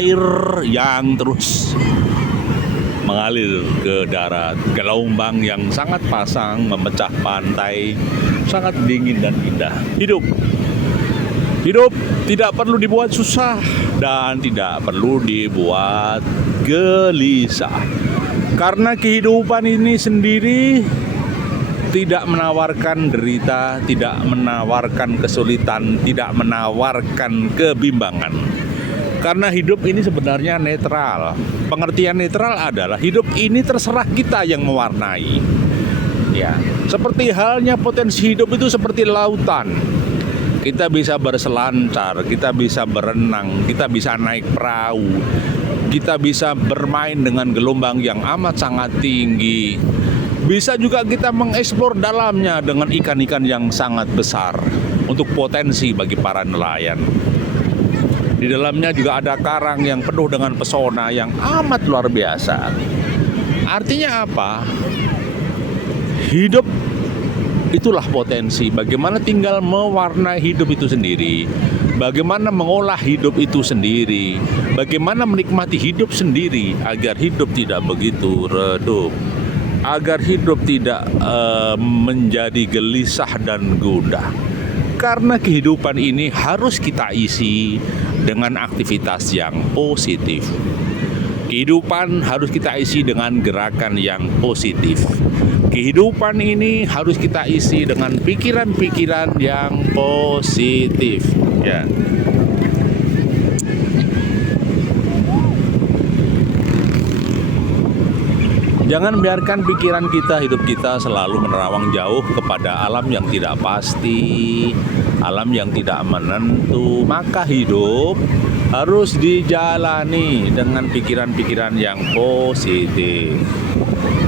air yang terus mengalir ke darat, gelombang yang sangat pasang memecah pantai, sangat dingin dan indah. Hidup tidak perlu dibuat susah dan tidak perlu dibuat gelisah. Karena kehidupan ini sendiri tidak menawarkan derita, tidak menawarkan kesulitan, tidak menawarkan kebimbangan. Karena hidup ini sebenarnya netral. Pengertian netral adalah hidup ini terserah kita yang mewarnai. Ya, seperti halnya potensi hidup itu seperti lautan. Kita bisa berselancar, kita bisa berenang, kita bisa naik perahu, kita bisa bermain dengan gelombang yang amat sangat tinggi. Bisa juga kita mengeksplor dalamnya dengan ikan-ikan yang sangat besar untuk potensi bagi para nelayan. Di dalamnya juga ada karang yang penuh dengan pesona yang amat luar biasa. Artinya apa? Hidup itulah potensi. Bagaimana tinggal mewarnai hidup itu sendiri. Bagaimana mengolah hidup itu sendiri. Bagaimana menikmati hidup sendiri agar hidup tidak begitu redup. Agar hidup tidak menjadi gelisah dan gundah. Karena kehidupan ini harus kita isi dengan aktivitas yang positif. Kehidupan harus kita isi dengan gerakan yang positif. Kehidupan ini harus kita isi dengan pikiran-pikiran yang positif. Ya. Jangan biarkan pikiran kita, hidup kita selalu menerawang jauh kepada alam yang tidak pasti, alam yang tidak menentu. Maka hidup harus dijalani dengan pikiran-pikiran yang positif.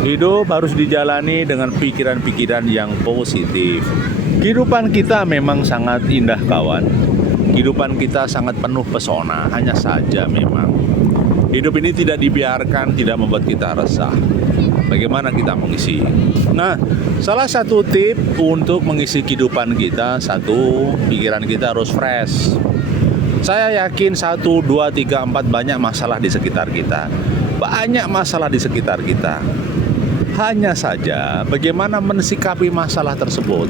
Hidup harus dijalani dengan pikiran-pikiran yang positif. Kehidupan kita memang sangat indah, kawan. Kehidupan kita sangat penuh pesona, hanya saja memang hidup ini tidak dibiarkan, tidak membuat kita resah. Bagaimana kita mengisi? Nah, salah satu tip untuk mengisi kehidupan kita, satu, pikiran kita harus fresh. Saya yakin 1, 2, 3, 4 banyak masalah di sekitar kita. Banyak masalah di sekitar kita. Hanya saja bagaimana mensikapi masalah tersebut.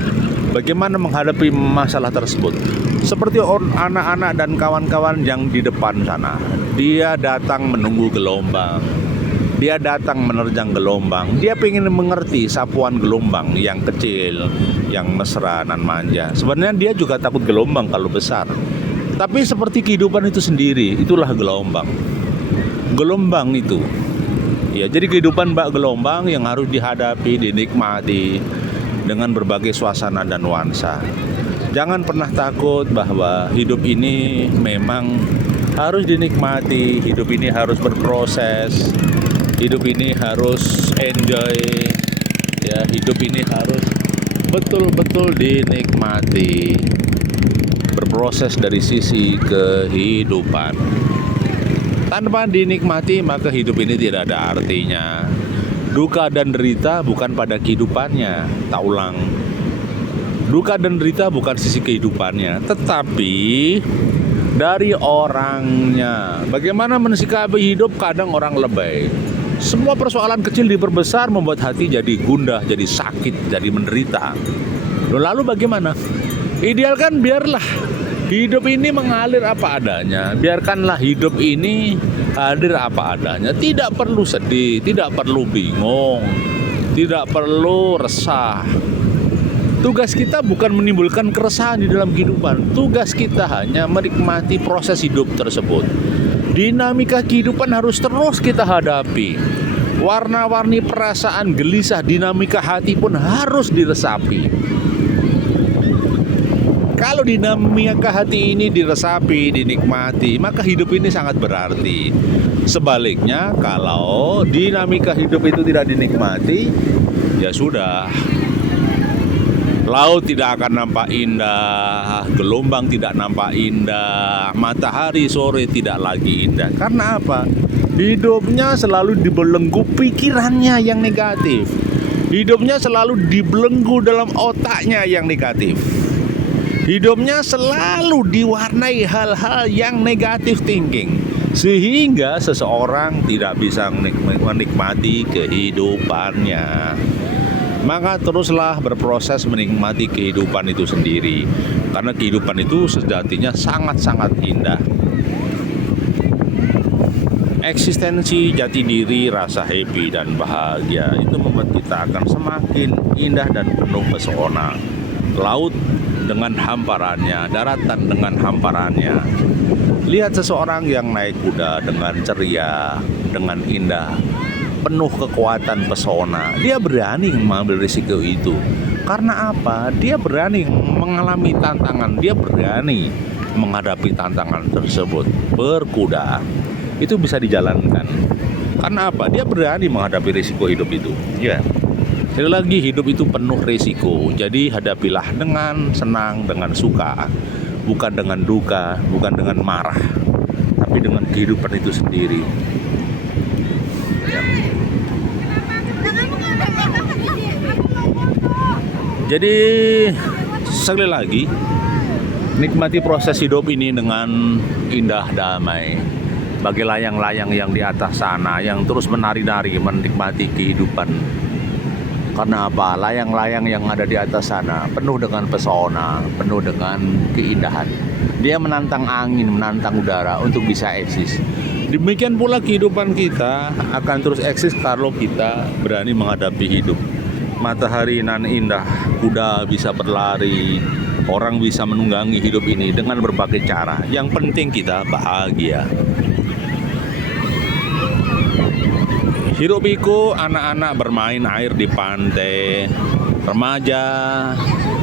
Bagaimana menghadapi masalah tersebut. Seperti anak-anak dan kawan-kawan yang di depan sana. Dia datang menunggu gelombang. Dia datang menerjang gelombang. Dia ingin mengerti sapuan gelombang yang kecil, yang mesra dan manja. Sebenarnya dia juga takut gelombang kalau besar. Tapi seperti kehidupan itu sendiri, itulah gelombang. Gelombang itu. Ya, jadi kehidupan bak gelombang yang harus dihadapi, dinikmati dengan berbagai suasana dan nuansa. Jangan pernah takut bahwa hidup ini memang harus dinikmati, hidup ini harus berproses. Hidup ini harus enjoy, ya, hidup ini harus betul-betul dinikmati, berproses dari sisi kehidupan. Tanpa dinikmati maka hidup ini tidak ada artinya. Duka dan derita bukan pada kehidupannya, tak ulang. Duka dan derita bukan sisi kehidupannya, tetapi dari orangnya. Bagaimana mensikapi hidup, kadang orang lebay. Semua persoalan kecil diperbesar membuat hati jadi gundah, jadi sakit, jadi menderita. Lalu bagaimana? Ideal kan biarlah hidup ini mengalir apa adanya. Biarkanlah hidup ini hadir apa adanya. Tidak perlu sedih, tidak perlu bingung, tidak perlu resah. Tugas kita bukan menimbulkan keresahan di dalam kehidupan. Tugas kita hanya menikmati proses hidup tersebut. Dinamika kehidupan harus terus kita hadapi. Warna-warni perasaan gelisah, dinamika hati pun harus diresapi. Kalau dinamika hati ini diresapi, dinikmati, maka hidup ini sangat berarti. Sebaliknya, kalau dinamika hidup itu tidak dinikmati, ya sudah. Laut tidak akan nampak indah, gelombang tidak nampak indah, matahari sore tidak lagi indah. Karena apa? Hidupnya selalu dibelenggu pikirannya yang negatif. Hidupnya selalu dibelenggu dalam otaknya yang negatif. Hidupnya selalu diwarnai hal-hal yang negatif thinking. sehingga seseorang tidak bisa menikmati kehidupannya. Maka teruslah berproses menikmati kehidupan itu sendiri, karena kehidupan itu sejatinya sangat-sangat indah. Eksistensi, jati diri, rasa happy dan bahagia itu membuat kita akan semakin indah dan penuh pesona. Laut dengan hamparannya, daratan dengan hamparannya. Lihat seseorang yang naik kuda dengan ceria, dengan indah, penuh kekuatan pesona. Dia berani mengambil risiko itu. Karena apa? Dia berani mengalami tantangan. Dia berani menghadapi tantangan tersebut. Berkuda itu bisa dijalankan. Karena apa? Dia berani menghadapi risiko hidup itu. Ya. Sekali lagi, hidup itu penuh risiko. Jadi hadapilah dengan senang, dengan suka. Bukan dengan duka, bukan dengan marah, tapi dengan kehidupan itu sendiri. Ya. Jadi sekali lagi, nikmati proses hidup ini dengan indah damai. Bagi layang-layang yang di atas sana yang terus menari-nari menikmati kehidupan. Karena apa? Layang-layang yang ada di atas sana penuh dengan pesona, penuh dengan keindahan. Dia menantang angin, menantang udara untuk bisa eksis. Demikian pula kehidupan kita akan terus eksis kalau kita berani menghadapi hidup. Matahari nan indah, kuda bisa berlari, orang bisa menunggangi hidup ini dengan berbagai cara. Yang penting kita bahagia. Hidup iku anak-anak bermain air di pantai, remaja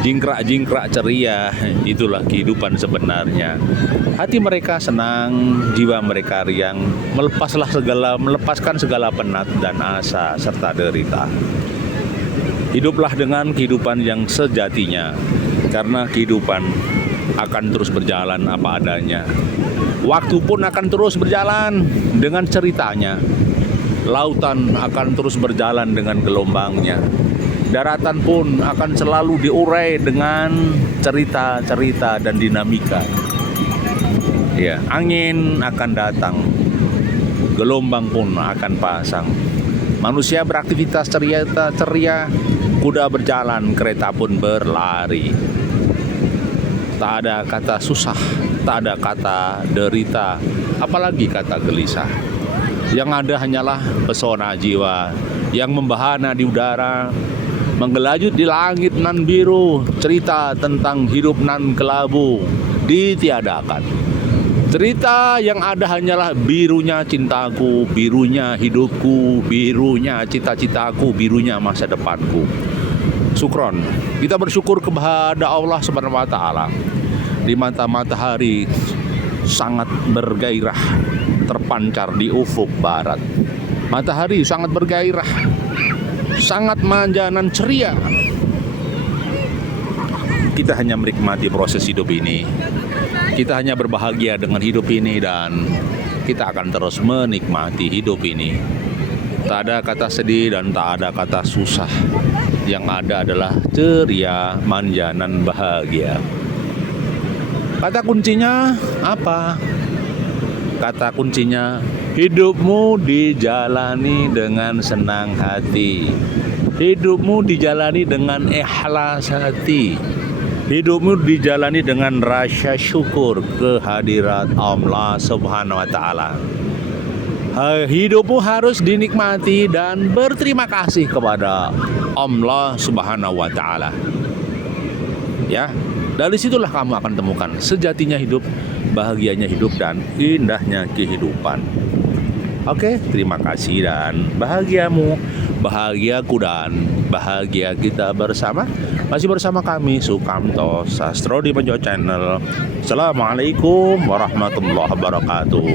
jingkrak-jingkrak ceria. Itulah kehidupan sebenarnya. Hati mereka senang, jiwa mereka riang, melepaskan segala penat dan asa serta derita. Hiduplah dengan kehidupan yang sejatinya, karena kehidupan akan terus berjalan apa adanya. Waktu pun akan terus berjalan dengan ceritanya. Lautan akan terus berjalan dengan gelombangnya. Daratan pun akan selalu diurai dengan cerita-cerita dan dinamika. Ya, angin akan datang, gelombang pun akan pasang. Manusia beraktivitas ceria, kuda berjalan, kereta pun berlari. Tak ada kata susah, tak ada kata derita, apalagi kata gelisah. Yang ada hanyalah pesona jiwa yang membahana di udara, menggelajut di langit nan biru. Cerita tentang hidup nan kelabu ditiadakan. Cerita yang ada hanyalah birunya cintaku, birunya hidupku, birunya cita-citaku, birunya masa depanku. Syukron, kita bersyukur kepada Allah Subhanahu wa Ta'ala. Di mata matahari sangat bergairah terpancar di ufuk barat. Matahari sangat bergairah, sangat manja dan ceria. Kita hanya menikmati proses hidup ini. Kita hanya berbahagia dengan hidup ini dan kita akan terus menikmati hidup ini. Tak ada kata sedih dan tak ada kata susah. Yang ada adalah ceria, manja, dan bahagia. Kata kuncinya apa? Kata kuncinya, hidupmu dijalani dengan senang hati. Hidupmu dijalani dengan ikhlas hati. Hidupmu dijalani dengan rasa syukur kehadirat Allah Subhanahu wa Ta'ala. Hidupmu harus dinikmati dan berterima kasih kepada Allah Subhanahu wa Ta'ala. Ya, dari situlah kamu akan temukan sejatinya hidup, bahagianya hidup, dan indahnya kehidupan. Oke, terima kasih dan bahagiamu, bahagiaku, dan bahagia kita bersama. Masih bersama kami Sukamto Sastro di Pojok Channel. Assalamualaikum warahmatullahi wabarakatuh.